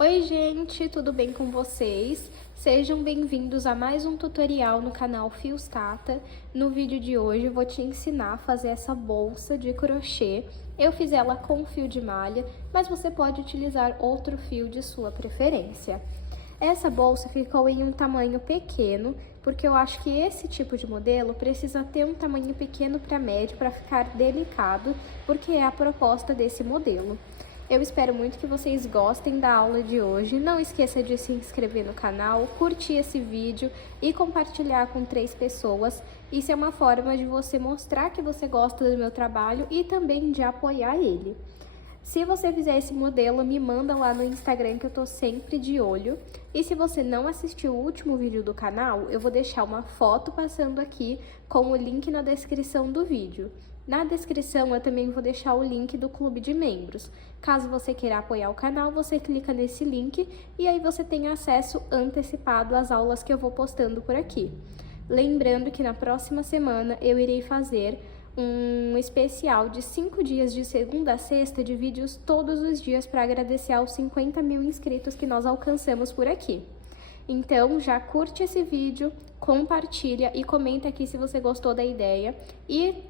Oi gente, tudo bem com vocês? Sejam bem-vindos a mais um tutorial no canal Fios Tata. No vídeo de hoje eu vou te ensinar a fazer essa bolsa de crochê. Eu fiz ela com fio de malha, mas você pode utilizar outro fio de sua preferência. Essa bolsa ficou em um tamanho pequeno, porque eu acho que esse tipo de modelo precisa ter um tamanho pequeno para médio para ficar delicado, porque é a proposta desse modelo. Eu espero muito que vocês gostem da aula de hoje. Não esqueça de se inscrever no canal, curtir esse vídeo e compartilhar com 3 pessoas. Isso é uma forma de você mostrar que você gosta do meu trabalho e também de apoiar ele. Se você fizer esse modelo, me manda lá no Instagram que eu tô sempre de olho. E se você não assistiu o último vídeo do canal, eu vou deixar uma foto passando aqui com o link na descrição do vídeo. Na descrição eu também vou deixar o link do clube de membros. Caso você queira apoiar o canal, você clica nesse link e aí você tem acesso antecipado às aulas que eu vou postando por aqui. Lembrando que na próxima semana eu irei fazer um especial de 5 dias de segunda a sexta de vídeos todos os dias para agradecer aos 50 mil inscritos que nós alcançamos por aqui. Então, já curte esse vídeo, compartilha e comenta aqui se você gostou da ideia. E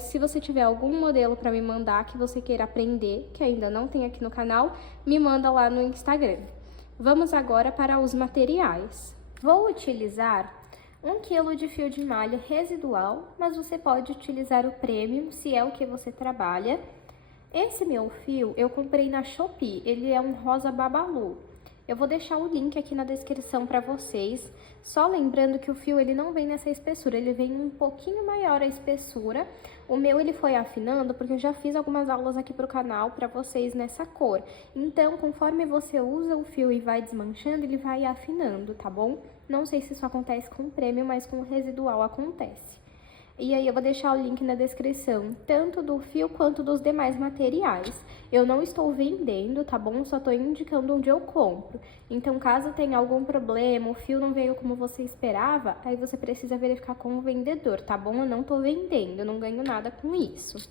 se você tiver algum modelo para me mandar que você queira aprender, que ainda não tem aqui no canal, me manda lá no Instagram. Vamos agora para os materiais. Vou utilizar 1 kg de fio de malha residual, mas você pode utilizar o premium se é o que você trabalha. Esse meu fio eu comprei na Shopee, ele é um rosa babalu. Eu vou deixar o link aqui na descrição para vocês. Só lembrando que o fio ele não vem nessa espessura, ele vem um pouquinho maior a espessura. O meu ele foi afinando porque eu já fiz algumas aulas aqui pro canal para vocês nessa cor. Então, conforme você usa o fio e vai desmanchando, ele vai afinando, tá bom? Não sei se isso acontece com o premium, mas com o residual acontece. E aí eu vou deixar o link na descrição, tanto do fio quanto dos demais materiais. Eu não estou vendendo, tá bom? Só estou indicando onde eu compro. Então, caso tenha algum problema, o fio não veio como você esperava, aí você precisa verificar com o vendedor, tá bom? Eu não estou vendendo, eu não ganho nada com isso.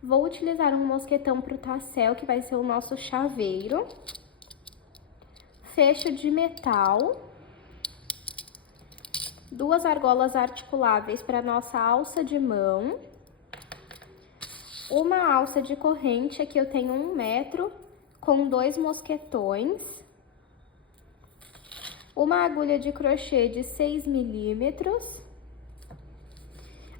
Vou utilizar um mosquetão pro tassel, que vai ser o nosso chaveiro. Fecho de metal. 2 argolas articuláveis para nossa alça de mão. Uma alça de corrente, aqui eu tenho 1 metro, com 2 mosquetões. Uma agulha de crochê de 6 milímetros.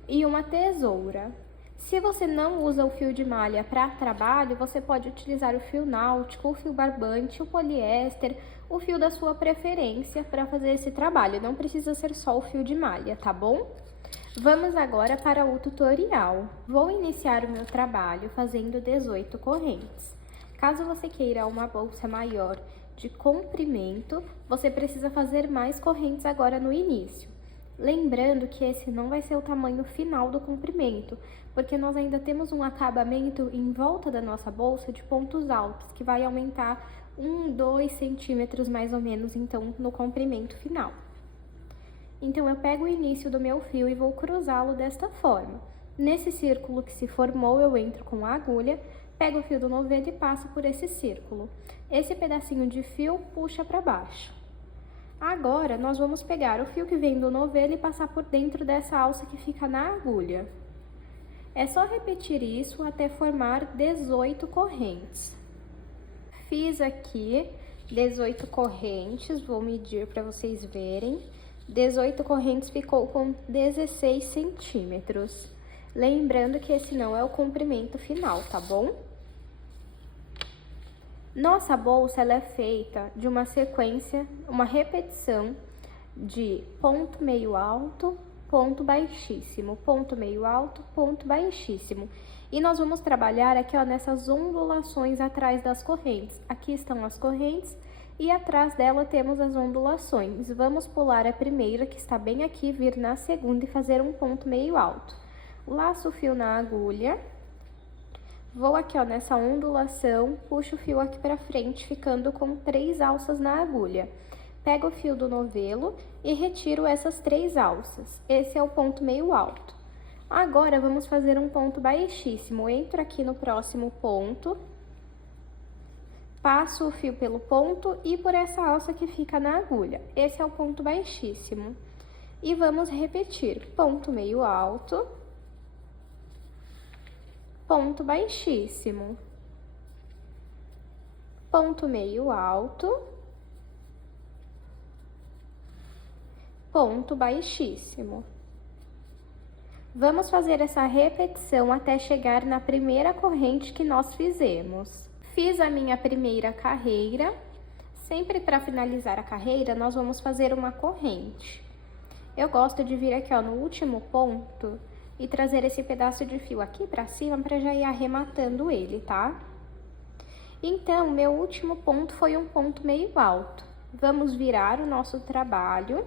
E uma tesoura. Se você não usa o fio de malha para trabalho, você pode utilizar o fio náutico, o fio barbante, o poliéster, o fio da sua preferência para fazer esse trabalho. Não precisa ser só o fio de malha, tá bom? Vamos agora para o tutorial. Vou iniciar o meu trabalho fazendo 18 correntes. Caso você queira uma bolsa maior de comprimento, você precisa fazer mais correntes agora no início. Lembrando que esse não vai ser o tamanho final do comprimento, porque nós ainda temos um acabamento em volta da nossa bolsa de pontos altos, que vai aumentar 2 centímetros mais ou menos, então, no comprimento final. Então, eu pego o início do meu fio e vou cruzá-lo desta forma. Nesse círculo que se formou, eu entro com a agulha, pego o fio do novelo e passo por esse círculo. Esse pedacinho de fio puxa para baixo. Agora, nós vamos pegar o fio que vem do novelo e passar por dentro dessa alça que fica na agulha. É só repetir isso até formar 18 correntes. Fiz aqui 18 correntes, vou medir para vocês verem. 18 correntes ficou com 16 centímetros. Lembrando que esse não é o comprimento final, tá bom? Nossa bolsa ela é feita de uma sequência, uma repetição de ponto meio alto, ponto baixíssimo, ponto meio alto, ponto baixíssimo. E nós vamos trabalhar aqui, ó, nessas ondulações atrás das correntes. Aqui estão as correntes e atrás dela temos as ondulações. Vamos pular a primeira, que está bem aqui, vir na segunda e fazer um ponto meio alto. Laço o fio na agulha. Vou aqui, ó, nessa ondulação, puxo o fio aqui pra frente, ficando com 3 alças na agulha. Pego o fio do novelo e retiro essas 3 alças. Esse é o ponto meio alto. Agora, vamos fazer um ponto baixíssimo. Entro aqui no próximo ponto, Passo o fio pelo ponto e por essa alça que fica na agulha. Esse é o ponto baixíssimo. E vamos repetir: ponto meio alto, ponto baixíssimo, ponto meio alto, ponto baixíssimo. Vamos fazer essa repetição até chegar na primeira corrente que nós fizemos. Fiz a minha primeira carreira. Sempre para finalizar a carreira, nós vamos fazer uma corrente. Eu gosto de vir aqui, ó, no último ponto e trazer esse pedaço de fio aqui pra cima pra já ir arrematando ele, tá? Então, meu último ponto foi um ponto meio alto. Vamos virar o nosso trabalho.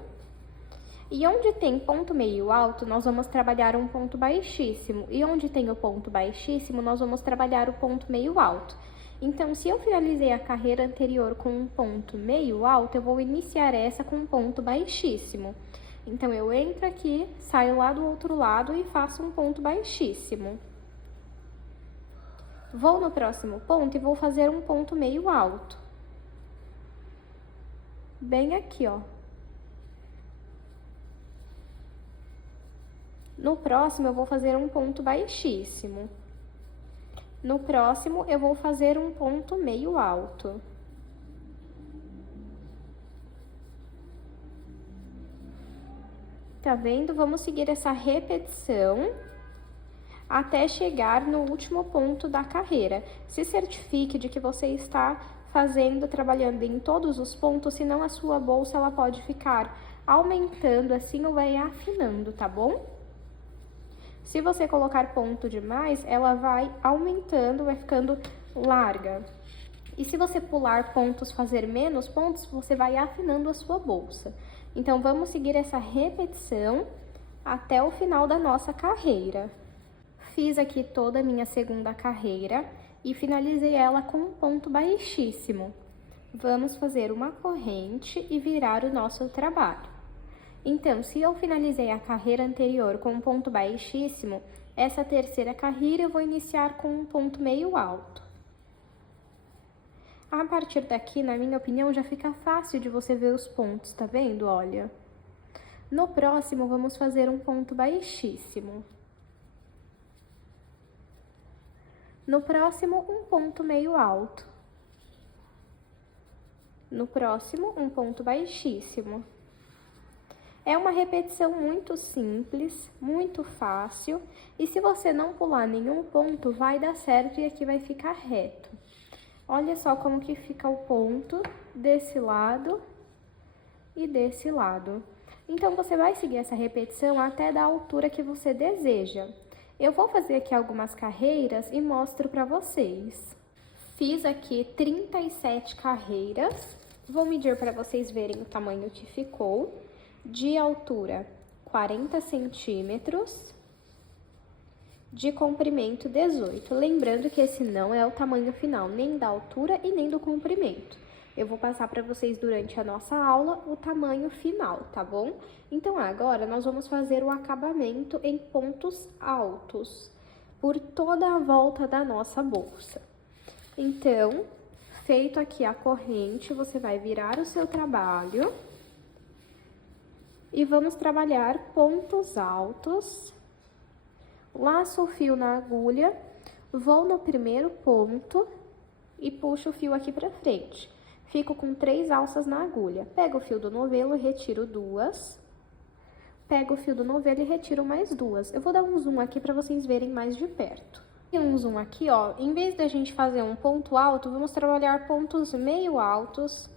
E onde tem ponto meio alto, nós vamos trabalhar um ponto baixíssimo. E onde tem o ponto baixíssimo, nós vamos trabalhar o ponto meio alto. Então, se eu finalizei a carreira anterior com um ponto meio alto, eu vou iniciar essa com um ponto baixíssimo. Então, eu entro aqui, saio lá do outro lado e faço um ponto baixíssimo. Vou no próximo ponto e vou fazer um ponto meio alto. Bem aqui, ó. No próximo, eu vou fazer um ponto baixíssimo. No próximo, eu vou fazer um ponto meio alto. Tá vendo? Vamos seguir essa repetição até chegar no último ponto da carreira. Se certifique de que você está trabalhando em todos os pontos, senão a sua bolsa ela pode ficar aumentando assim ou vai afinando, tá bom? Se você colocar ponto demais, ela vai aumentando, vai ficando larga. E se você pular pontos, fazer menos pontos, você vai afinando a sua bolsa. Então, vamos seguir essa repetição até o final da nossa carreira. Fiz aqui toda a minha segunda carreira e finalizei ela com um ponto baixíssimo. Vamos fazer uma corrente e virar o nosso trabalho. Então, se eu finalizei a carreira anterior com um ponto baixíssimo, essa terceira carreira eu vou iniciar com um ponto meio alto. A partir daqui, na minha opinião, já fica fácil de você ver os pontos, tá vendo? Olha. No próximo, vamos fazer um ponto baixíssimo. No próximo, um ponto meio alto. No próximo, um ponto baixíssimo. É uma repetição muito simples, muito fácil, e se você não pular nenhum ponto, vai dar certo e aqui vai ficar reto. Olha só como que fica o ponto desse lado e desse lado. Então, você vai seguir essa repetição até da altura que você deseja. Eu vou fazer aqui algumas carreiras e mostro pra vocês. Fiz aqui 37 carreiras. Vou medir para vocês verem o tamanho que ficou. De altura, 40 centímetros. De comprimento, 18. Lembrando que esse não é o tamanho final, nem da altura e nem do comprimento. Eu vou passar para vocês durante a nossa aula o tamanho final, tá bom? Então, agora nós vamos fazer o acabamento em pontos altos por toda a volta da nossa bolsa. Então, feito aqui a corrente, você vai virar o seu trabalho e vamos trabalhar pontos altos. Laço o fio na agulha, vou no primeiro ponto e puxo o fio aqui pra frente. Fico com 3 alças na agulha. Pego o fio do novelo e retiro 2. Pego o fio do novelo e retiro mais 2. Eu vou dar um zoom aqui pra vocês verem mais de perto. E um zoom aqui, ó, em vez da gente fazer um ponto alto, vamos trabalhar pontos meio altos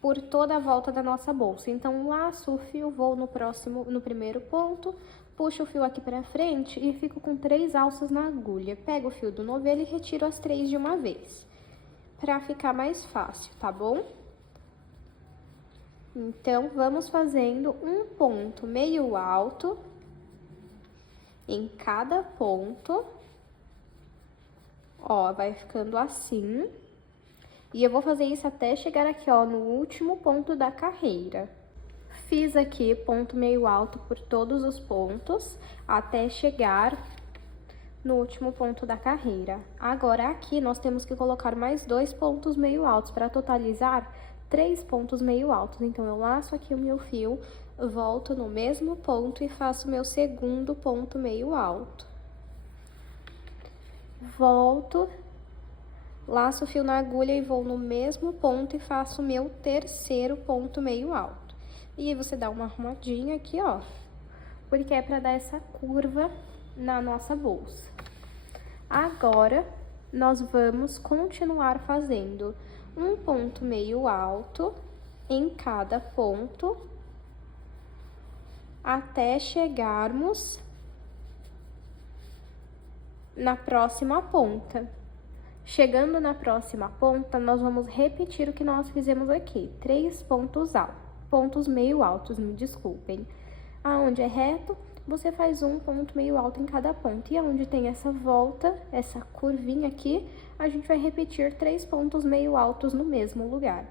por toda a volta da nossa bolsa. Então, laço o fio, vou no primeiro ponto, puxo o fio aqui pra frente e fico com 3 alças na agulha. Pego o fio do novelo e retiro as 3 de uma vez, pra ficar mais fácil, tá bom? Então, vamos fazendo um ponto meio alto em cada ponto. Ó, vai ficando assim. E eu vou fazer isso até chegar aqui, ó, no último ponto da carreira. Fiz aqui ponto meio alto por todos os pontos, até chegar no último ponto da carreira. Agora, aqui, nós temos que colocar mais 2 pontos meio altos para totalizar 3 pontos meio altos. Então, eu laço aqui o meu fio, volto no mesmo ponto e faço o meu segundo ponto meio alto. Volto, laço o fio na agulha e vou no mesmo ponto e faço o meu terceiro ponto meio alto. E aí, você dá uma arrumadinha aqui, ó, porque é para dar essa curva na nossa bolsa. Agora, nós vamos continuar fazendo um ponto meio alto em cada ponto, até chegarmos na próxima ponta. Chegando na próxima ponta, nós vamos repetir o que nós fizemos aqui, 3 pontos meio altos, me desculpem. Aonde é reto, você faz um ponto meio alto em cada ponto. E aonde tem essa volta, essa curvinha aqui, a gente vai repetir 3 pontos meio altos no mesmo lugar.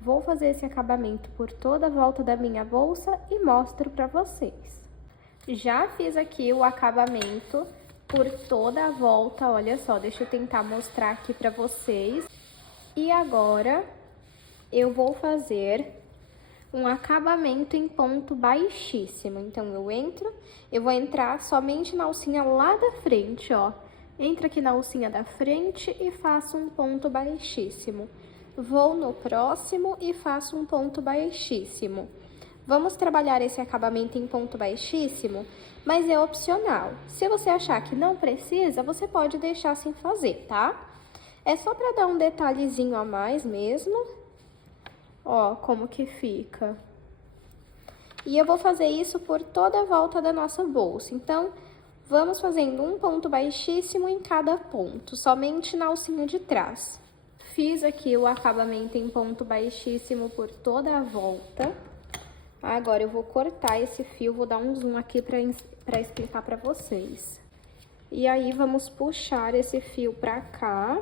Vou fazer esse acabamento por toda a volta da minha bolsa e mostro pra vocês. Já fiz aqui o acabamento por toda a volta, olha só, deixa eu tentar mostrar aqui pra vocês. E agora, eu vou fazer um acabamento em ponto baixíssimo. Então, eu vou entrar somente na alcinha lá da frente, ó. Entra aqui na alcinha da frente e faço um ponto baixíssimo. Vou no próximo e faço um ponto baixíssimo. Vamos trabalhar esse acabamento em ponto baixíssimo, mas é opcional. Se você achar que não precisa, você pode deixar sem fazer, tá? É só pra dar um detalhezinho a mais mesmo. Ó, como que fica. E eu vou fazer isso por toda a volta da nossa bolsa. Então, vamos fazendo um ponto baixíssimo em cada ponto, somente na alcinha de trás. Fiz aqui o acabamento em ponto baixíssimo por toda a volta. Agora, eu vou cortar esse fio, vou dar um zoom aqui pra explicar pra vocês. E aí, vamos puxar esse fio pra cá,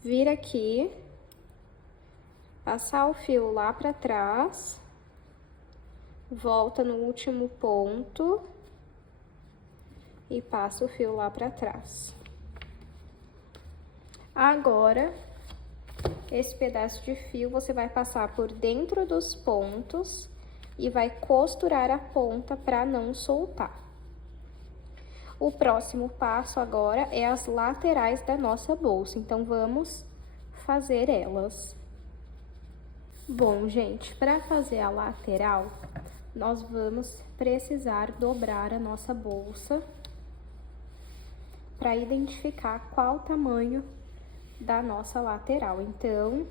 vir aqui, passar o fio lá pra trás, volta no último ponto e passa o fio lá pra trás. Agora, esse pedaço de fio você vai passar por dentro dos pontos e vai costurar a ponta pra não soltar. O próximo passo agora é as laterais da nossa bolsa, então vamos fazer elas. Bom, gente, para fazer a lateral, nós vamos precisar dobrar a nossa bolsa para identificar qual o tamanho da nossa lateral. Então,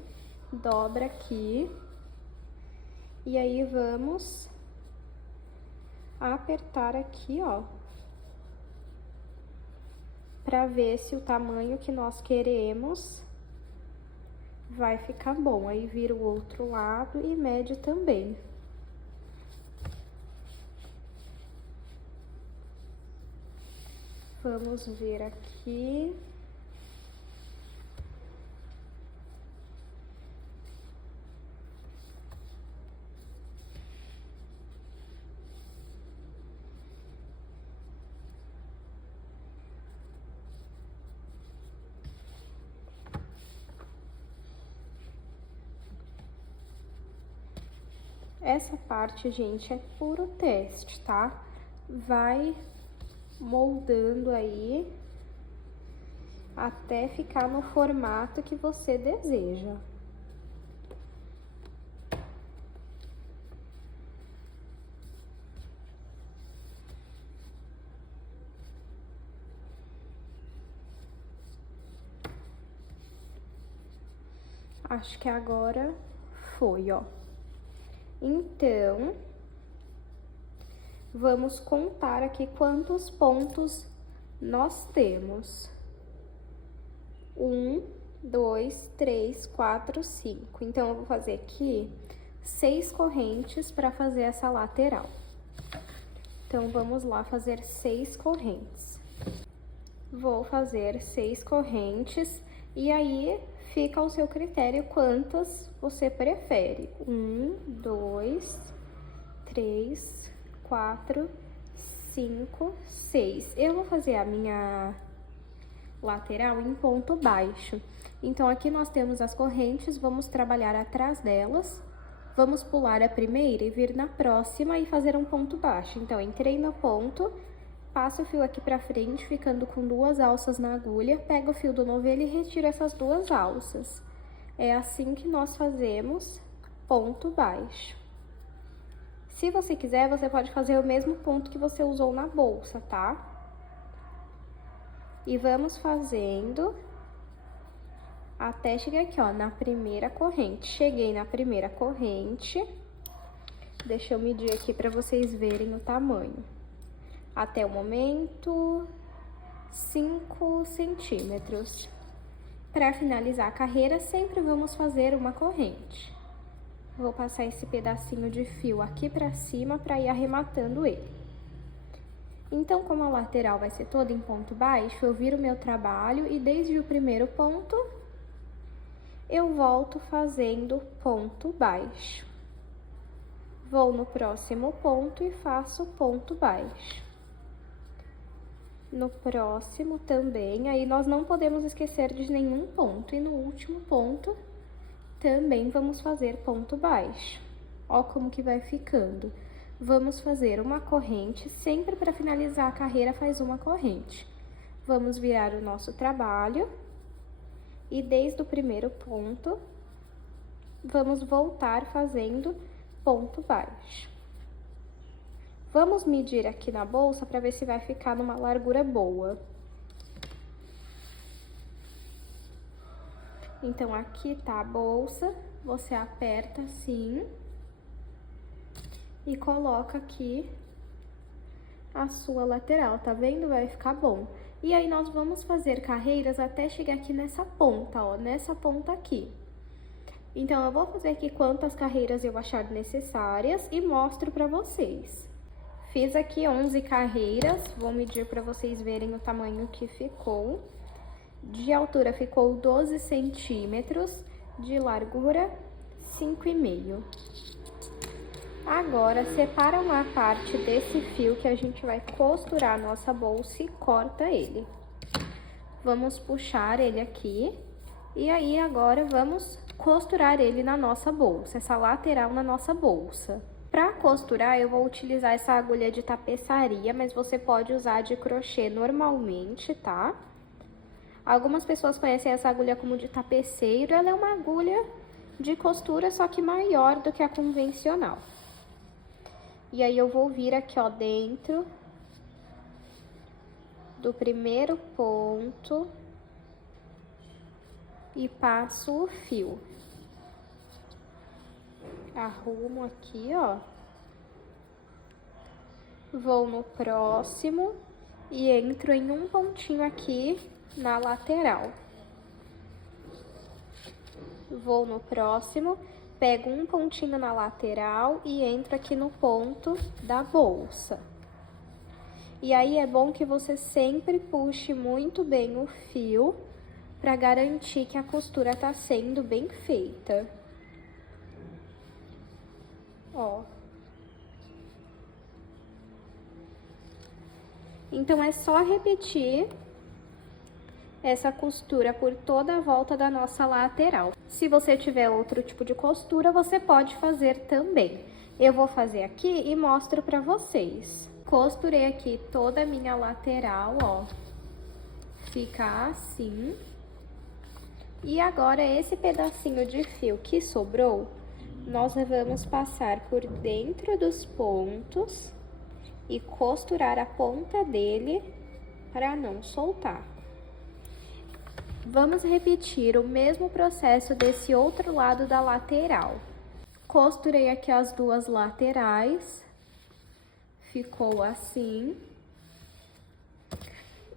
dobra aqui e aí vamos apertar aqui, ó, para ver se o tamanho que nós queremos vai ficar bom. Aí vira o outro lado e mede também. Vamos ver aqui. Essa parte, gente, é puro teste, tá? Vai moldando aí até ficar no formato que você deseja. Acho que agora foi, ó. Então, vamos contar aqui quantos pontos nós temos. 1, 2, 3, 4, 5. Então, eu vou fazer aqui 6 correntes para fazer essa lateral. Então, vamos lá fazer 6 correntes. Vou fazer 6 correntes e aí fica ao seu critério quantas você prefere. 1, 2, 3, 4, 5, 6. Eu vou fazer a minha lateral em ponto baixo. Então, aqui nós temos as correntes, vamos trabalhar atrás delas. Vamos pular a primeira e vir na próxima e fazer um ponto baixo. Então, entrei no ponto, passo o fio aqui pra frente, ficando com 2 alças na agulha, pego o fio do novelo e retiro essas 2 alças. É assim que nós fazemos ponto baixo. Se você quiser, você pode fazer o mesmo ponto que você usou na bolsa, tá? E vamos fazendo até chegar aqui, ó, na primeira corrente. Cheguei na primeira corrente. Deixa eu medir aqui pra vocês verem o tamanho. Até o momento, 5 centímetros. Para finalizar a carreira, sempre vamos fazer uma corrente. Vou passar esse pedacinho de fio aqui pra cima para ir arrematando ele. Então, como a lateral vai ser toda em ponto baixo, eu viro o meu trabalho e desde o primeiro ponto, eu volto fazendo ponto baixo. Vou no próximo ponto e faço ponto baixo. No próximo também, aí nós não podemos esquecer de nenhum ponto. E no último ponto, também vamos fazer ponto baixo. Ó como que vai ficando. Vamos fazer uma corrente, sempre para finalizar a carreira faz uma corrente. Vamos virar o nosso trabalho e desde o primeiro ponto, vamos voltar fazendo ponto baixo. Vamos medir aqui na bolsa para ver se vai ficar numa largura boa. Então, aqui tá a bolsa, você aperta assim e coloca aqui a sua lateral, tá vendo? Vai ficar bom. E aí, nós vamos fazer carreiras até chegar aqui nessa ponta, ó, nessa ponta aqui. Então, eu vou fazer aqui quantas carreiras eu achar necessárias e mostro pra vocês. Fiz aqui 11 carreiras, vou medir para vocês verem o tamanho que ficou. De altura ficou 12 centímetros, de largura 5,5. Agora, separa uma parte desse fio que a gente vai costurar a nossa bolsa e corta ele. Vamos puxar ele aqui e aí agora vamos costurar ele na nossa bolsa, essa lateral na nossa bolsa. Para costurar, eu vou utilizar essa agulha de tapeçaria, mas você pode usar de crochê normalmente, tá? Algumas pessoas conhecem essa agulha como de tapeceiro, ela é uma agulha de costura, só que maior do que a convencional. E aí, eu vou vir aqui, ó, dentro do primeiro ponto e passo o fio. Arrumo aqui, ó. Vou no próximo e entro em um pontinho aqui na lateral. Vou no próximo, pego um pontinho na lateral e entro aqui no ponto da bolsa. E aí, é bom que você sempre puxe muito bem o fio para garantir que a costura tá sendo bem feita. Ó. Então, é só repetir essa costura por toda a volta da nossa lateral. Se você tiver outro tipo de costura, você pode fazer também. Eu vou fazer aqui e mostro pra vocês. Costurei aqui toda a minha lateral, ó. Fica assim. E agora, esse pedacinho de fio que sobrou, nós vamos passar por dentro dos pontos e costurar a ponta dele para não soltar. Vamos repetir o mesmo processo desse outro lado da lateral. Costurei aqui as 2 laterais, ficou assim.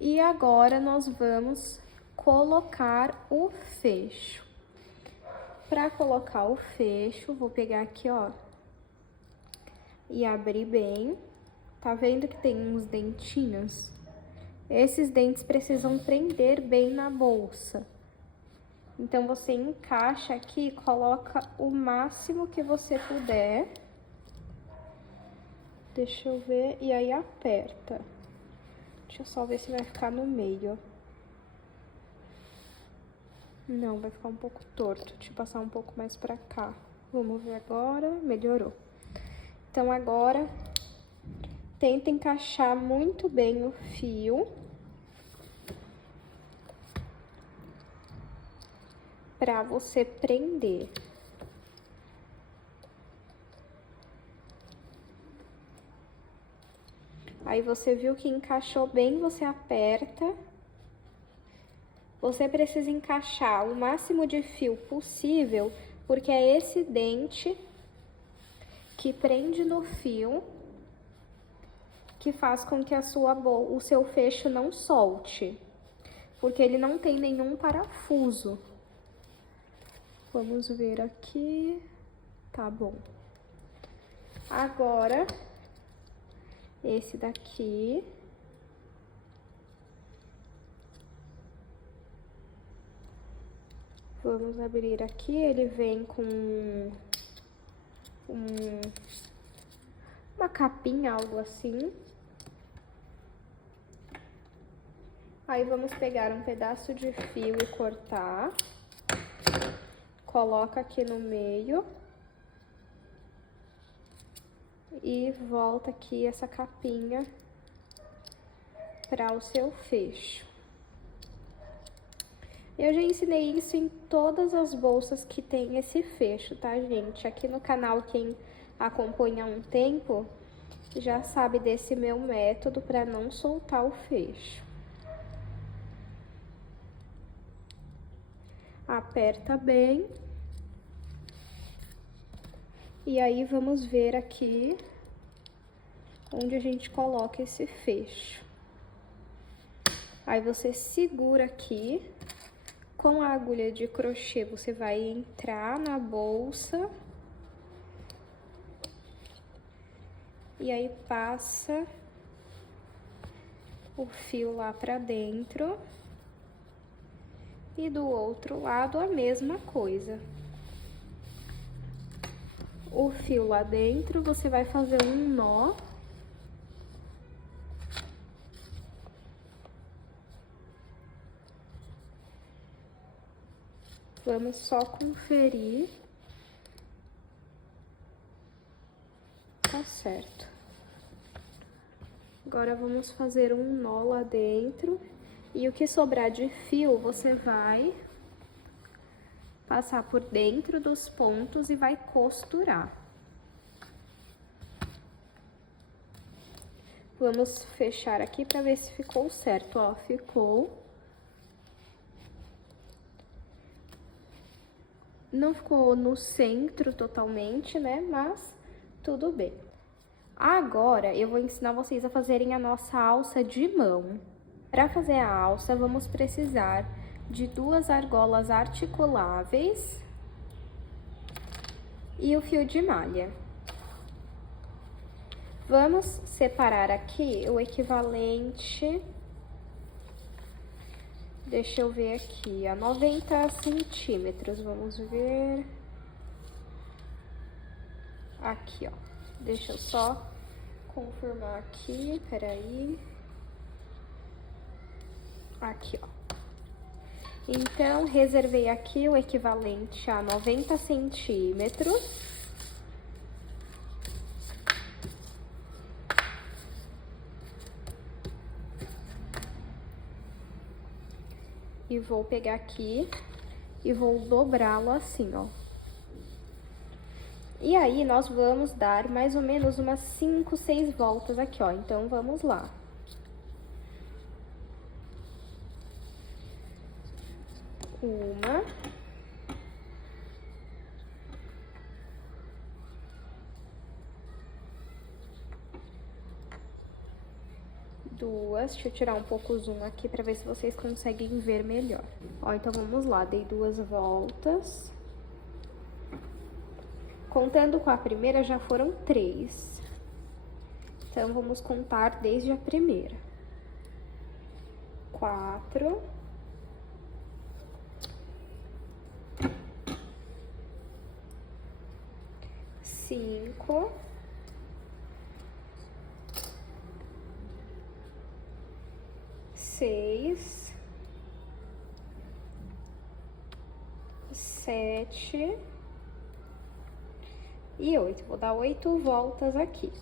E agora nós vamos colocar o fecho. Para colocar o fecho, vou pegar aqui, ó, e abrir bem. Tá vendo que tem uns dentinhos? Esses dentes precisam prender bem na bolsa. Então, você encaixa aqui, coloca o máximo que você puder. Deixa eu ver, e aí aperta. Deixa eu só ver se vai ficar no meio. Não, vai ficar um pouco torto. Deixa eu passar um pouco mais pra cá. Vamos ver agora. Melhorou. Então, agora, tenta encaixar muito bem o fio. Pra você prender. Aí, você viu que encaixou bem, você aperta. Você precisa encaixar o máximo de fio possível, porque é esse dente que prende no fio, que faz com que o seu fecho não solte, porque ele não tem nenhum parafuso. Vamos ver aqui. Tá bom. Agora, esse daqui. Vamos abrir aqui, ele vem com uma capinha, algo assim. Aí, vamos pegar um pedaço de fio e cortar. Coloca aqui no meio. E volta aqui essa capinha para o seu fecho. Eu já ensinei isso em todas as bolsas que tem esse fecho, tá, gente? Aqui no canal, quem acompanha há um tempo, já sabe desse meu método para não soltar o fecho. Aperta bem. E aí, vamos ver aqui onde a gente coloca esse fecho. Aí, você segura aqui. Com a agulha de crochê, você vai entrar na bolsa. E aí, passa o fio lá pra dentro. E do outro lado, a mesma coisa. O fio lá dentro, você vai fazer um nó. Vamos só conferir. Tá certo. Agora, vamos fazer um nó lá dentro. E o que sobrar de fio, você vai passar por dentro dos pontos e vai costurar. Vamos fechar aqui pra ver se ficou certo, ó, ficou. Não ficou no centro totalmente, né, mas tudo bem. Agora, eu vou ensinar vocês a fazerem a nossa alça de mão. Para fazer a alça, vamos precisar de 2 argolas articuláveis e o fio de malha. Vamos separar aqui o equivalente, deixa eu ver aqui, a 90 centímetros, vamos ver. Aqui, ó, deixa eu só confirmar aqui, peraí. Aqui, ó. Então, reservei aqui o equivalente a 90 centímetros. E vou pegar aqui e vou dobrá-lo assim, ó. E aí, nós vamos dar mais ou menos umas 5, 6 voltas aqui, ó. Então, vamos lá. Uma. Duas. Deixa eu tirar um pouco o zoom aqui pra ver se vocês conseguem ver melhor. Ó, então vamos lá. Dei 2 voltas. Contando com a primeira, já foram 3. Então, vamos contar desde a primeira. 4. 5. 7 e 8. Vou dar 8 voltas aqui.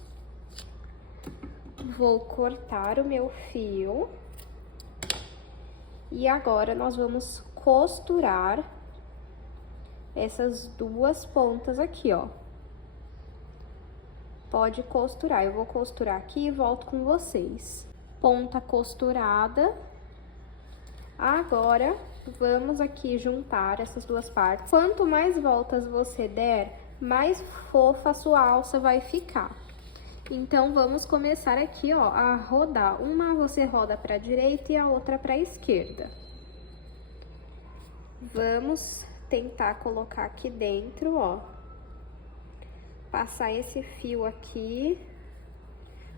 Vou cortar o meu fio. E agora, nós vamos costurar essas duas pontas aqui, ó. Pode costurar, eu vou costurar aqui e volto com vocês. Ponta costurada. Agora, vamos aqui juntar essas duas partes. Quanto mais voltas você der, mais fofa a sua alça vai ficar. Então, vamos começar aqui, ó, a rodar. Uma você roda pra direita e a outra pra esquerda. Vamos tentar colocar aqui dentro, ó. Passar esse fio aqui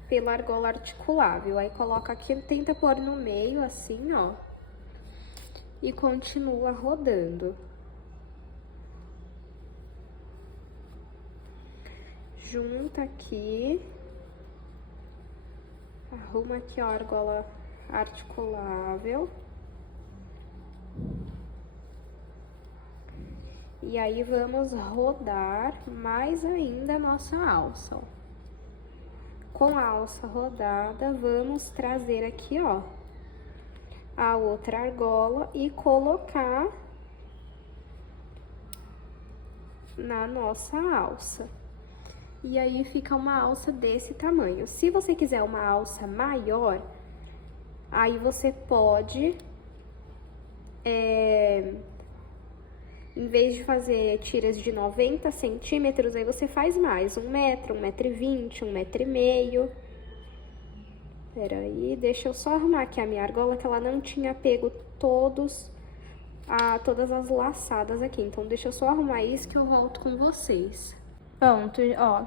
pela argola articulável. Aí, coloca aqui, tenta pôr no meio, assim, ó. E continua rodando. Junta aqui. Arruma aqui, ó, a argola articulável. E aí, vamos rodar mais ainda a nossa alça, ó. Com a alça rodada, vamos trazer aqui, ó, a outra argola e colocar na nossa alça. E aí, fica uma alça desse tamanho. Se você quiser uma alça maior, aí você pode, em vez de fazer tiras de 90 centímetros, aí você faz mais, 1 metro, 1,20 m, 1,5 m. Peraí, deixa eu só arrumar aqui a minha argola, que ela não tinha pego todas as laçadas aqui. Então, deixa eu só arrumar isso que eu volto com vocês. Pronto, ó,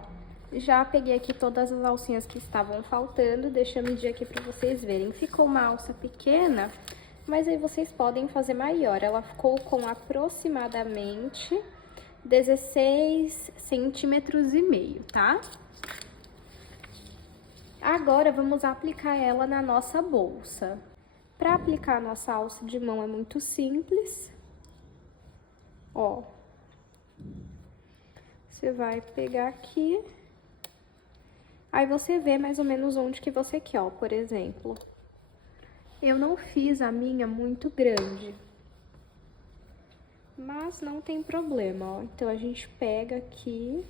já peguei aqui todas as alcinhas que estavam faltando, deixa eu medir aqui pra vocês verem. Ficou uma alça pequena, mas aí vocês podem fazer maior. Ela ficou com aproximadamente 16,5 centímetros, tá? Agora, vamos aplicar ela na nossa bolsa. Pra aplicar a nossa alça de mão é muito simples. Ó. Você vai pegar aqui, aí você vê mais ou menos onde que você quer, ó, por exemplo. Eu não fiz a minha muito grande, mas não tem problema, ó. Então, a gente pega aqui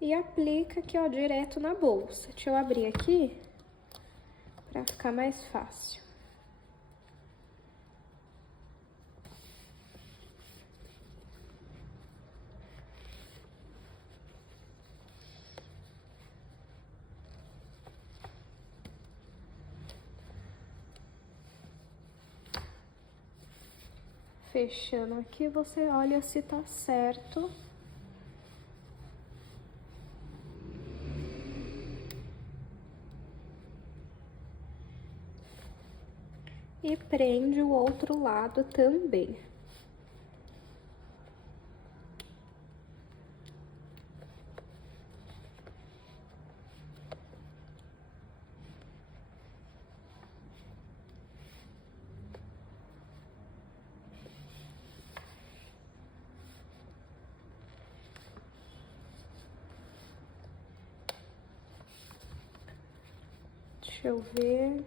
e aplica aqui, ó, direto na bolsa. Deixa eu abrir aqui pra ficar mais fácil. Fechando aqui, você olha se tá certo. E prende o outro lado também. Deixa eu ver.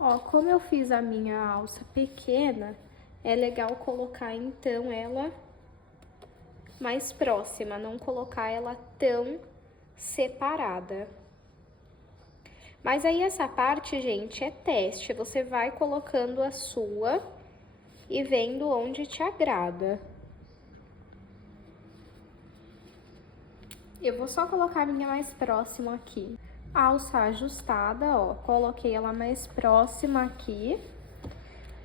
Ó, como eu fiz a minha alça pequena, é legal colocar, então, ela mais próxima, não colocar ela tão separada. Mas aí, essa parte, gente, é teste. Você vai colocando a sua e vendo onde te agrada. Eu vou só colocar a minha mais próxima aqui. Alça ajustada, ó, coloquei ela mais próxima aqui.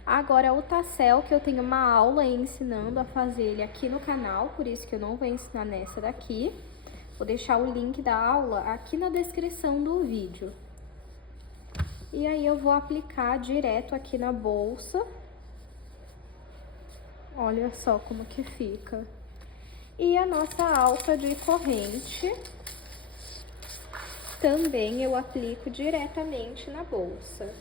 Agora, o tassel, que eu tenho uma aula ensinando a fazer ele aqui no canal, por isso que eu não vou ensinar nessa daqui. Vou deixar o link da aula aqui na descrição do vídeo. E aí, eu vou aplicar direto aqui na bolsa. Olha só como que fica. E a nossa alça de corrente, também eu aplico diretamente na bolsa.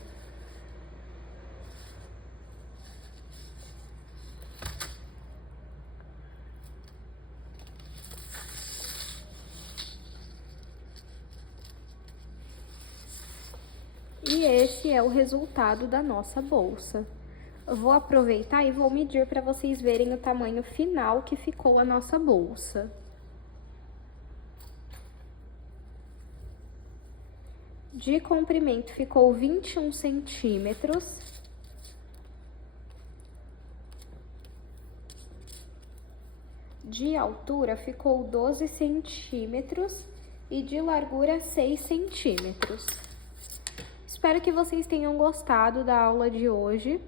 E esse é o resultado da nossa bolsa. Eu vou aproveitar e vou medir para vocês verem o tamanho final que ficou a nossa bolsa. De comprimento ficou 21 centímetros. De altura ficou 12 centímetros e de largura 6 centímetros. Espero que vocês tenham gostado da aula de hoje.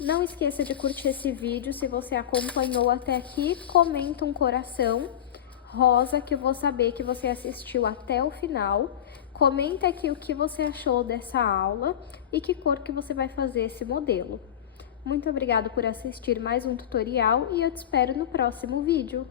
Não esqueça de curtir esse vídeo. Se você acompanhou até aqui, comenta um coração rosa que eu vou saber que você assistiu até o final. Comenta aqui o que você achou dessa aula e que cor que você vai fazer esse modelo. Muito obrigada por assistir mais um tutorial e eu te espero no próximo vídeo.